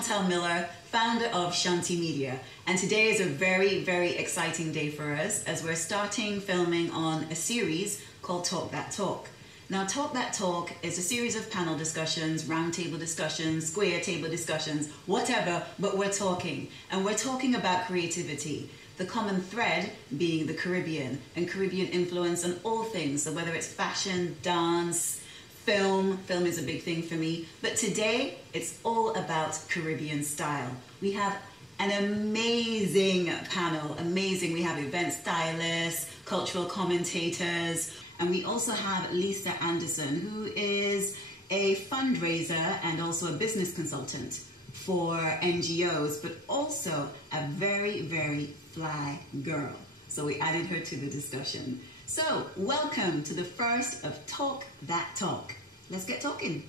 Chantal Miller, founder of ChantiMedia, and today is a very, very exciting day for us as we're starting filming on a series called Talk That Talk. Now, Talk That Talk is a series of panel discussions, roundtable discussions, square table discussions, whatever, but we're talking. And we're talking about creativity. The common thread being the Caribbean and Caribbean influence on all things. So whether it's fashion, dance, film is a big thing for me. But today, it's all about Caribbean style. We have an amazing panel, amazing. We have event stylists, cultural commentators, and we also have Lisa Anderson, who is a fundraiser and also a business consultant for NGOs, but also a very, very fly girl. So we added her to the discussion. So welcome to the first of Talk That Talk. Let's get talking.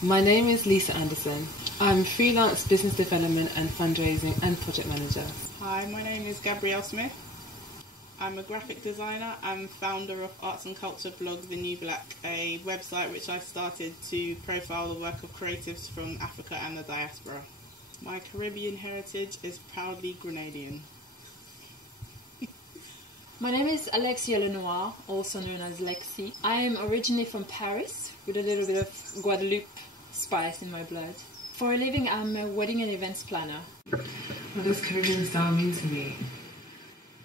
My name is Lisa Anderson. I'm freelance business development and fundraising and project manager. Hi, my name is Gabrielle Smith. I'm a graphic designer and founder of arts and culture blog The New Black, a website which I started to profile the work of creatives from Africa and the diaspora. My Caribbean heritage is proudly Grenadian. My name is Alexia Lenoir, also known as Lexi. I am originally from Paris with a little bit of Guadeloupe spice in my blood. For a living, I'm a wedding and events planner. What does Caribbean style mean to me?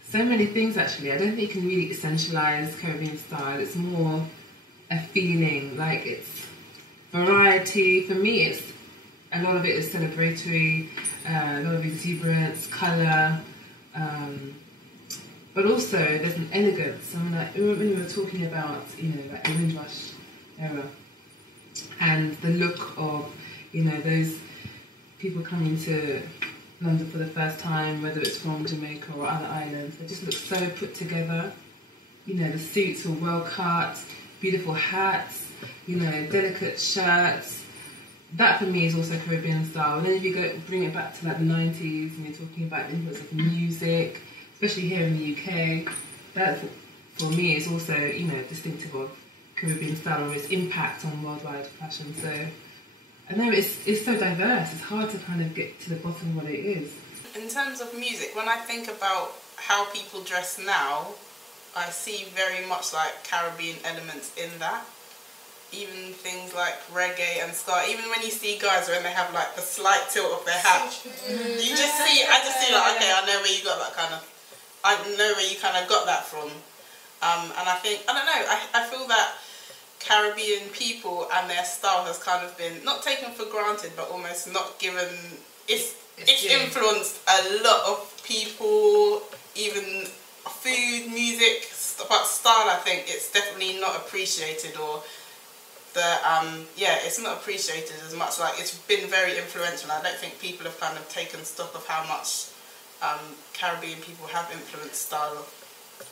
So many things actually. I don't think you can really essentialise Caribbean style. It's more a feeling, like it's variety. For me, it's a lot of it is celebratory, a lot of exuberance, colour, but also there's an elegance. I mean, like when we were talking about, like the Windrush era and the look of, those people coming to London for the first time, whether it's from Jamaica or other islands, it just looks so put together. The suits are well cut, beautiful hats, delicate shirts. That for me is also Caribbean style. And then if you bring it back to like the 90s and you're talking about the influence of music, especially here in the UK, that for me is also, distinctive of Caribbean style or its impact on worldwide fashion. So I know it's so diverse, it's hard to kind of get to the bottom of what it is. In terms of music, when I think about how people dress now, I see very much like Caribbean elements in that. Even things like reggae and ska, even when you see guys when they have like the slight tilt of their hat, I just see like, okay, I know where you got that I know where you kind of got that from. And I think, I don't know, I feel that Caribbean people and their style has kind of been not taken for granted, but almost not given. It's influenced a lot of people, even food, music, but style. I think it's definitely not appreciated, or it's not appreciated as much. Like, it's been very influential. I don't think people have kind of taken stock of how much Caribbean people have influenced style,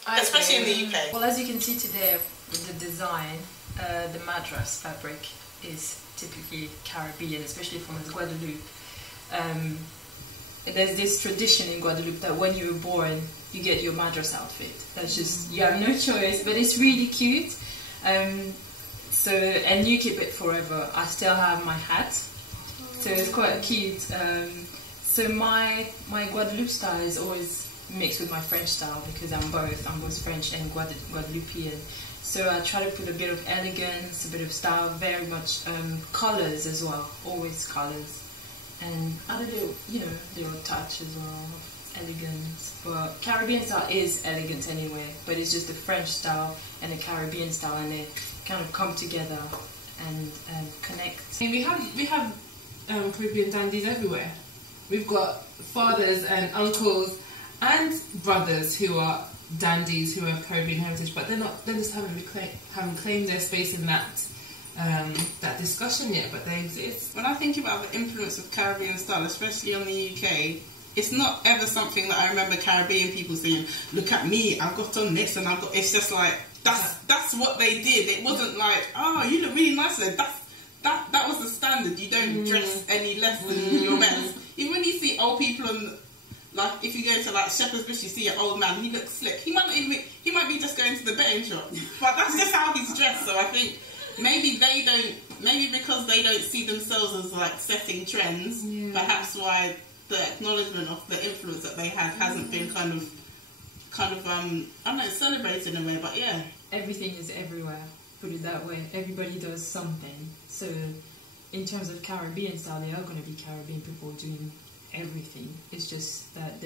especially in the UK. Well, as you can see today with the design, the madras fabric is typically Caribbean, especially from Guadeloupe. There's this tradition in Guadeloupe that when you were born, you get your madras outfit. That's just, you have no choice, but it's really cute. And you keep it forever. I still have my hat, so it's quite cute. So my Guadeloupe style is always mixed with my French style because I'm both French and Guadeloupean. So I try to put a bit of elegance, a bit of style, very much colours as well, always colours, and add a little touch as well, elegance. But Caribbean style is elegant anyway, but it's just the French style and the Caribbean style, and they kind of come together and connect. We have Caribbean dandies everywhere. We've got fathers and uncles and brothers who are dandies who have Caribbean heritage, but they just haven't claimed their space in that discussion yet, but they exist. When I think about the influence of Caribbean style, especially on the UK, it's not ever something that I remember Caribbean people saying, look at me, I've got on this and I've got, it's just like, that's what they did. It wasn't like, oh, you look really nice there. That was the standard. You don't dress any less than your best. Even when you see old people on, like, if you go to like Shepherd's Bush, you see an old man, he looks slick. He might be just going to the betting shop, but that's just how he's dressed. So I think maybe because they don't see themselves as like setting trends, perhaps why the acknowledgement of the influence that they had hasn't been kind of I don't know, celebrated in a way, but yeah. Everything is everywhere, put it that way. Everybody does something. So in terms of Caribbean style, there are going to be Caribbean people doing everything. It's just that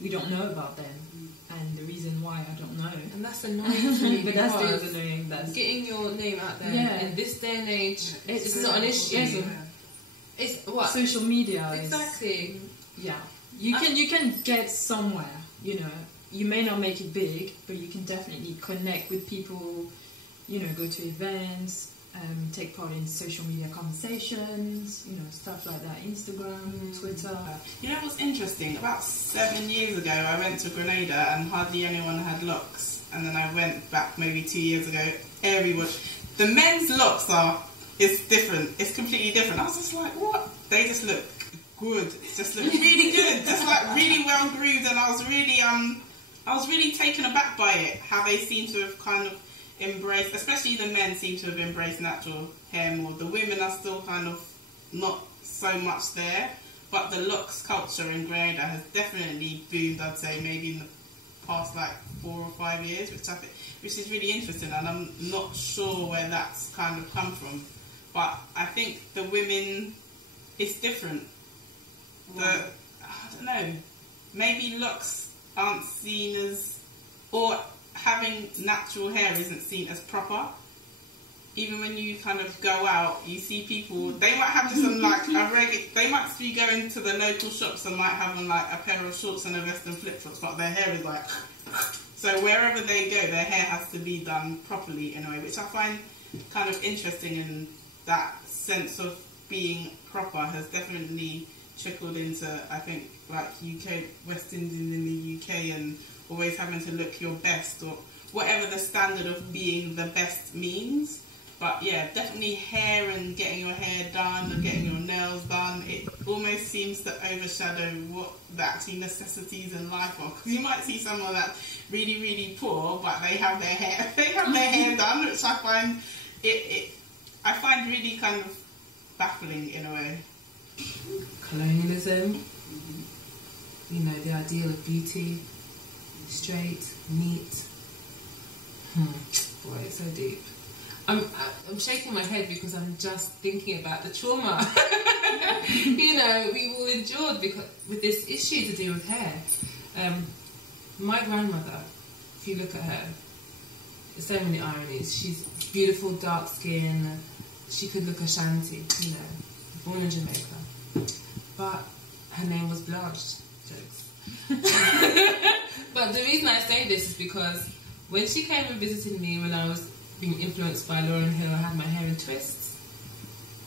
we don't know about them, and the reason why I don't know. And that's annoying to me. But that's still annoying. That's getting your name out there in this day and age. It's not an issue. It's what social media exactly. You can get somewhere. You know, you may not make it big, but you can definitely connect with people. You know, go to events. Take part in social media conversations, you know, stuff like that, Instagram, Twitter. You know what's interesting? About 7 years ago, I went to Grenada and hardly anyone had locks. And then I went back maybe 2 years ago. Everyone, the men's locks it's different. It's completely different. I was just like, what? They just look good. Just look really good. Just like really well groomed. And I was really taken aback by it. How they seem to have kind of embrace, especially the men seem to have embraced natural hair more. The women are still kind of not so much there, but the locks culture in Grenada has definitely boomed, I'd say, maybe in the past like 4 or 5 years, which is really interesting, and I'm not sure where that's kind of come from. But I think the women, it's different. I don't know, maybe locks aren't seen as, or having natural hair isn't seen as proper. Even when you kind of go out, you see people, they might have just they might be going to the local shops and might have on like a pair of shorts and a vest and flip-flops, but their hair is like, so wherever they go, their hair has to be done properly in a way, which I find kind of interesting, and that sense of being proper has definitely trickled into, I think, like UK, West Indian in the UK, and always having to look your best, or whatever the standard of being the best means. But yeah, definitely hair and getting your hair done and getting your nails done, it almost seems to overshadow what the actual necessities in life are. Because you might see someone that's really, really poor, but they have their hair done, which I find really kind of baffling in a way. Colonialism, you know, the ideal of beauty, straight, neat. Boy, it's so deep. I'm shaking my head because I'm just thinking about the trauma you know we've all endured with this issue to do with hair. My grandmother, if you look at her, there's so many ironies. She's beautiful, dark skin. She could look Ashanti, you know, born in Jamaica, but her name was Blanche. Jokes. But the reason I say this is because when she came and visited me when I was being influenced by Lauryn Hill, I had my hair in twists,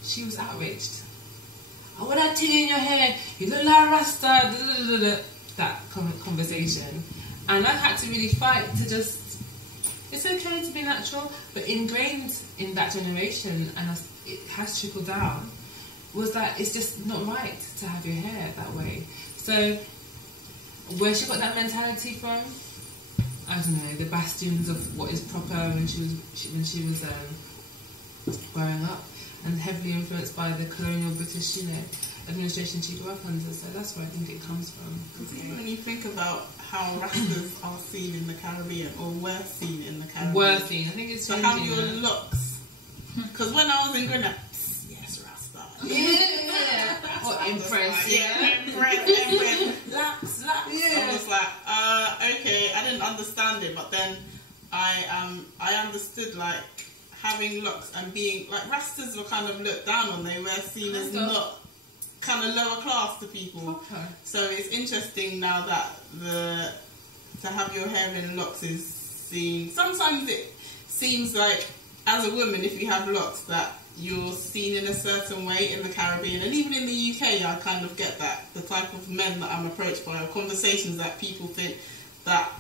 she was outraged. Oh, what that thing in your hair? You look like Rasta. That conversation. And I had to really fight to just, it's okay to be natural, but ingrained in that generation, and it has trickled down, was that it's just not right to have your hair that way. So where she got that mentality from, I don't know, the bastions of what is proper when she was growing up, and heavily influenced by the colonial British, you know, administration she grew up under. So that's where I think it comes from. When you think about how Rastas are seen in the Caribbean, or were seen in the Caribbean, I think it's so how your looks. Because when I was in Grenada, yes, Rasta. Yeah. Or impressed. Impressed. Laps. Yeah. I was like, okay, I didn't understand it, but then I understood, like, having locks and being like, Rastas were kind of looked down on. They were seen as not kind of lower class to people. Okay. So it's interesting now that to have your hair in locks is seen. Sometimes it seems like, as a woman, if you have locks, that you're seen in a certain way in the Caribbean, and even in the UK, I kind of get that. The type of men that I'm approached by, or conversations that people think that,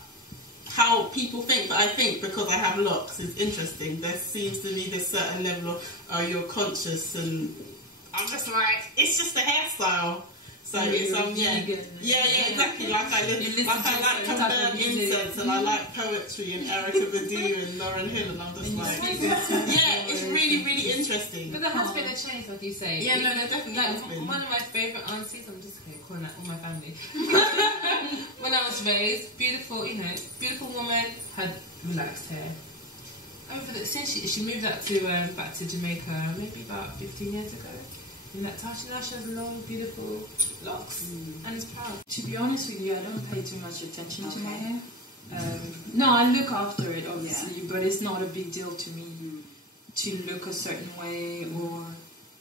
how people think that I think because I have locks is interesting. There seems to be this certain level of, oh, you're conscious, and I'm just like, it's just a hairstyle. So it's exactly. Like I like to burn incense, and I like poetry and Erica Badu and Lauren Hill, and I'm just like, it's really, really interesting. But there has been a change, like you say. Yeah, no, there definitely has been. One of my favourite aunties, I'm just calling out all my family. When I was raised, beautiful woman, had relaxed hair. Since she moved back to Jamaica, maybe about 15 years ago. In that time, she has long, beautiful locks, and is proud. To be honest with you, I don't pay too much attention to my hair. No, I look after it, obviously, but it's not a big deal to me to look a certain way or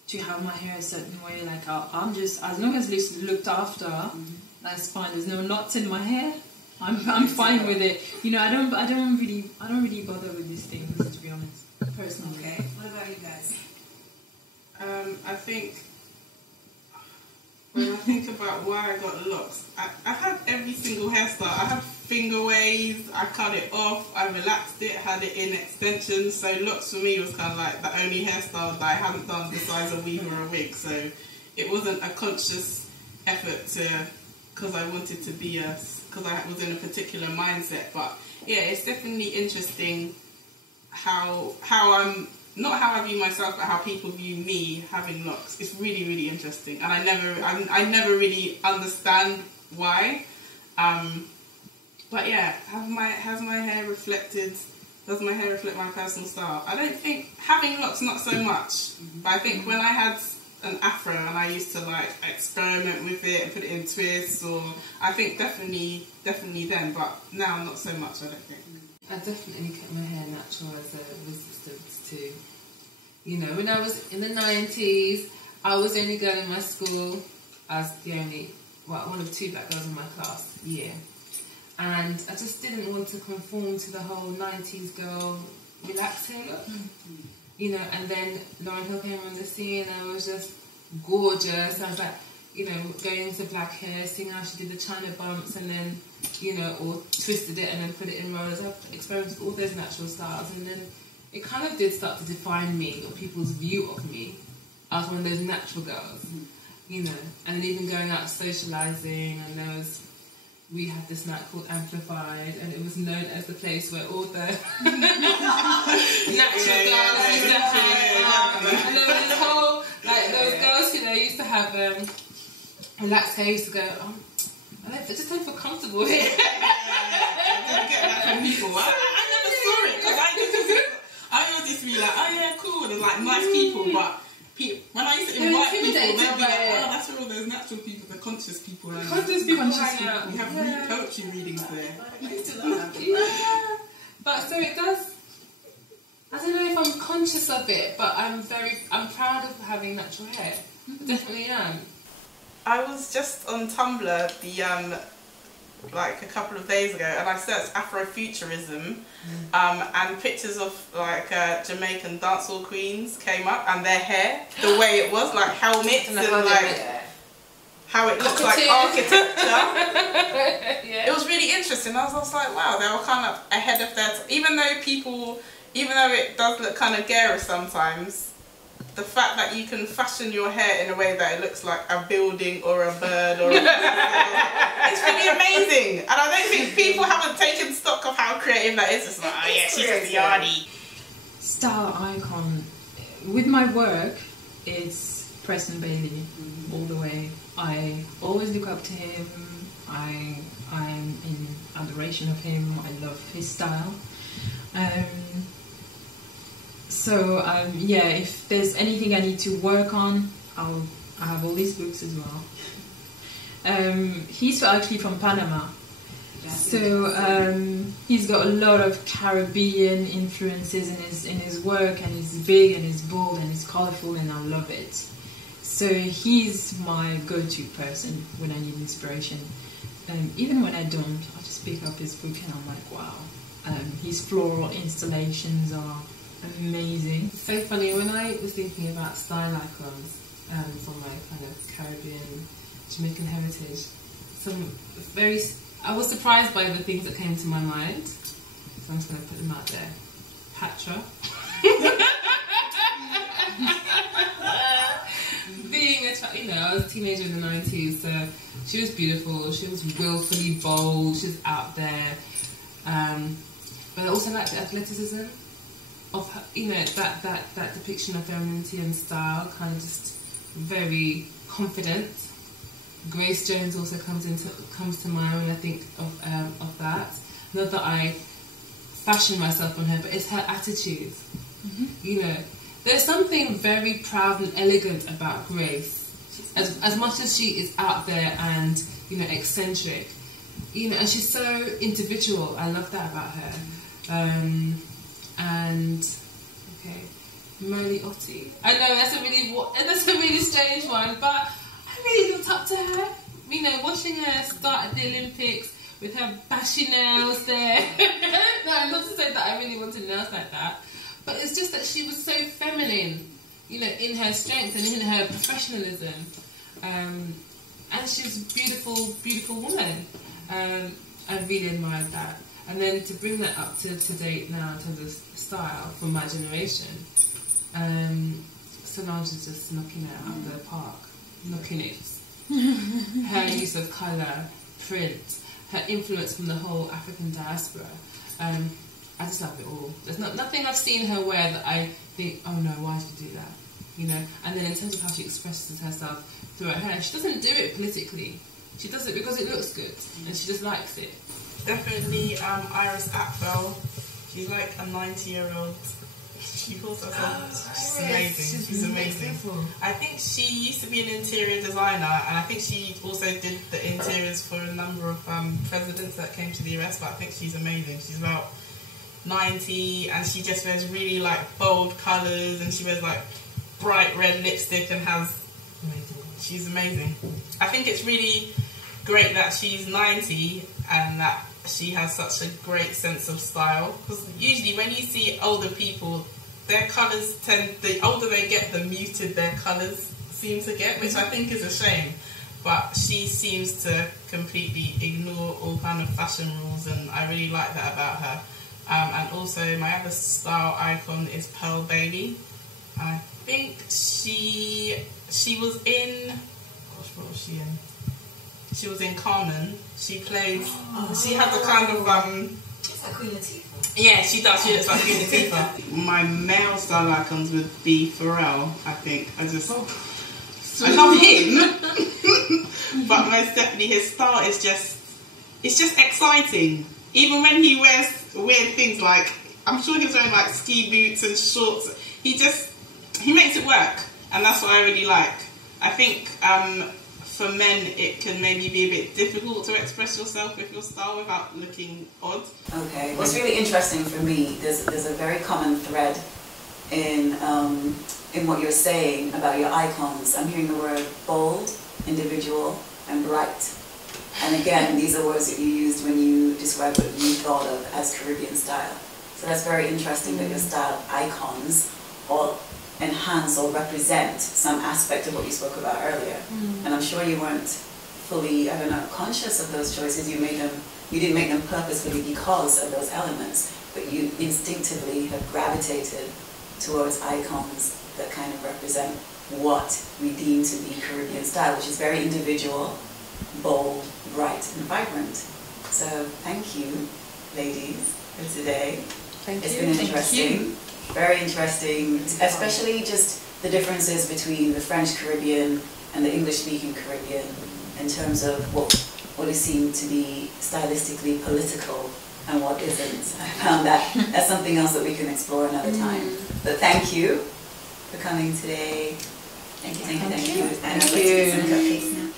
to have my hair a certain way. Like I'm just, as long as it's looked after, that's fine. There's no knots in my hair. I'm fine with it. You know, I don't really bother with these things, to be honest, personally. Okay. What about you guys? I think when I think about why I got locks, I had every single hairstyle. I had finger waves, I cut it off, I relaxed it, had it in extensions. So locks for me was kind of like the only hairstyle that I hadn't done besides a weave or a wig. So it wasn't a conscious effort because I wanted to be because I was in a particular mindset. But yeah, it's definitely interesting how I'm. Not how I view myself, but how people view me having locks. It's really, really interesting, and I never really understand why. But yeah, has my hair reflected? Does my hair reflect my personal style? I don't think having locks, not so much. But I think when I had an afro and I used to like experiment with it and put it in twists, or I think definitely then. But now not so much. I don't think. I definitely kept my hair natural as a resistance to, when I was in the 90s, I was the only girl in my school. I was one of 2 black girls in my class, and I just didn't want to conform to the whole 90s girl relaxed hair look, and then Lauren Hill came on the scene and I was just gorgeous. I was like, going into black hair, seeing how she did the China bumps and then, or twisted it and then put it in rollers. I've experimented with all those natural styles, and then it kind of did start to define me or people's view of me as one of those natural girls, and then even going out socialising, and we had this night called Amplified, and it was known as the place where all the natural girls used to hang. And there was this whole, those girls who used to have relaxed hair, used to go, I just don't feel comfortable here. I get that from people. I never saw it, because I always used to be like, oh yeah, cool, there's like nice people, but when I used to invite people, they'd be like, oh, that's where all those natural people, the conscious people are. Conscious people hang out. We have poetry readings there. But so it does, I don't know if I'm conscious of it, but I'm proud of having natural hair. I definitely am. I was just on Tumblr like a couple of days ago, and I searched Afrofuturism, and pictures of Jamaican dancehall queens came up, and their hair, the way it was, like helmets and how it looked like architecture. It was really interesting. I was like, wow, they were kind of ahead of their even though it does look kind of garish sometimes, the fact that you can fashion your hair in a way that it looks like a building or a bird or it's really amazing. And I don't think people haven't taken stock of how creative that is. It's like, oh yeah, she's a yardy. Style icon. With my work, it's Preston Bailey all the way. I always look up to him. I'm in adoration of him. I love his style. If there's anything I need to work on, I have all these books as well. He's actually from Panama, so he's got a lot of Caribbean influences in his work, and he's big and he's bold and he's colorful, and I love it. So he's my go-to person when I need inspiration. Even when I don't, I just pick up his book and I'm like, wow. His floral installations are amazing. It's so funny, when I was thinking about style icons from my kind of Caribbean, Jamaican heritage, I was surprised by the things that came to my mind, so I'm just going to put them out there. Patra. you know, I was a teenager in the 90s, so she was beautiful, she was willfully bold, she was out there. But I also liked the athleticism of her, you know, that depiction of femininity and style, kind of just very confident. Grace Jones also comes to mind when I think of that. Not that I fashion myself on her, but it's her attitude. You know, there's something very proud and elegant about Grace. As much as she is out there and, you know, eccentric, you know, and she's so individual. I love that about her. And okay, Molly Otti. I know that's a really strange one, but I really looked up to her. You know, watching her start at the Olympics with her bashy nails there. No, not to say that I really wanted nails like that, but it's just that she was so feminine, you know, in her strength and in her professionalism. And she's a beautiful, beautiful woman. I really admired that. And then to bring that up to date now in terms of style for my generation, Solange is just knocking it out of the park, knocking it. Her use of colour, print, her influence from the whole African diaspora. I just love it all. There's nothing I've seen her wear that I think, oh no, why did you do that? You know. And then in terms of how she expresses herself through her hair, she doesn't do it politically. She does it because it looks good, and she just likes it. Definitely Iris Apfel. She's like a 90-year-old. She calls herself. She's amazing. She's amazing. I think she used to be an interior designer, and I think she also did the interiors for a number of presidents that came to the US. But I think she's amazing. She's about 90, and she just wears really like bold colours, and she wears like bright red lipstick and has. She's amazing. I think it's really great that she's 90 and that she has such a great sense of style, because usually when you see older people, their colours the older they get, the muted their colours seem to get, which I think is a shame. But she seems to completely ignore all kind of fashion rules, and I really like that about her. And also my other style icon is Pearl Bailey. I think she was in, gosh, what was she in? She was in Carmen. She played. She had the kind of It's like Queen Latifah. Yeah, she does. She looks like Queen Latifah. My male style icons would be Pharrell. I think I love him, but most definitely his style is it's just exciting. Even when he wears weird things, like I'm sure he's wearing like ski boots and shorts. He makes it work, and that's what I really like. I think for men it can maybe be a bit difficult to express yourself with your style without looking odd. Okay, what's really interesting for me, there's a very common thread in what you're saying about your icons. I'm hearing the word bold, individual, and bright. And again, these are words that you used when you described what you thought of as Caribbean style. So that's very interesting that your style icons all enhance or represent some aspect of what you spoke about earlier. And I'm sure you weren't fully, conscious of those choices. You didn't make them purposefully because of those elements, but you instinctively have gravitated towards icons that kind of represent what we deem to be Caribbean style, which is very individual, bold, bright, and vibrant. So thank you, ladies, for today. It's been interesting. Very interesting, especially just the differences between the French Caribbean and the English-speaking Caribbean in terms of what is seen to be stylistically political and what isn't. I found that's something else that we can explore another time. But thank you for coming today. Thank you. And let's get some cupcakes now.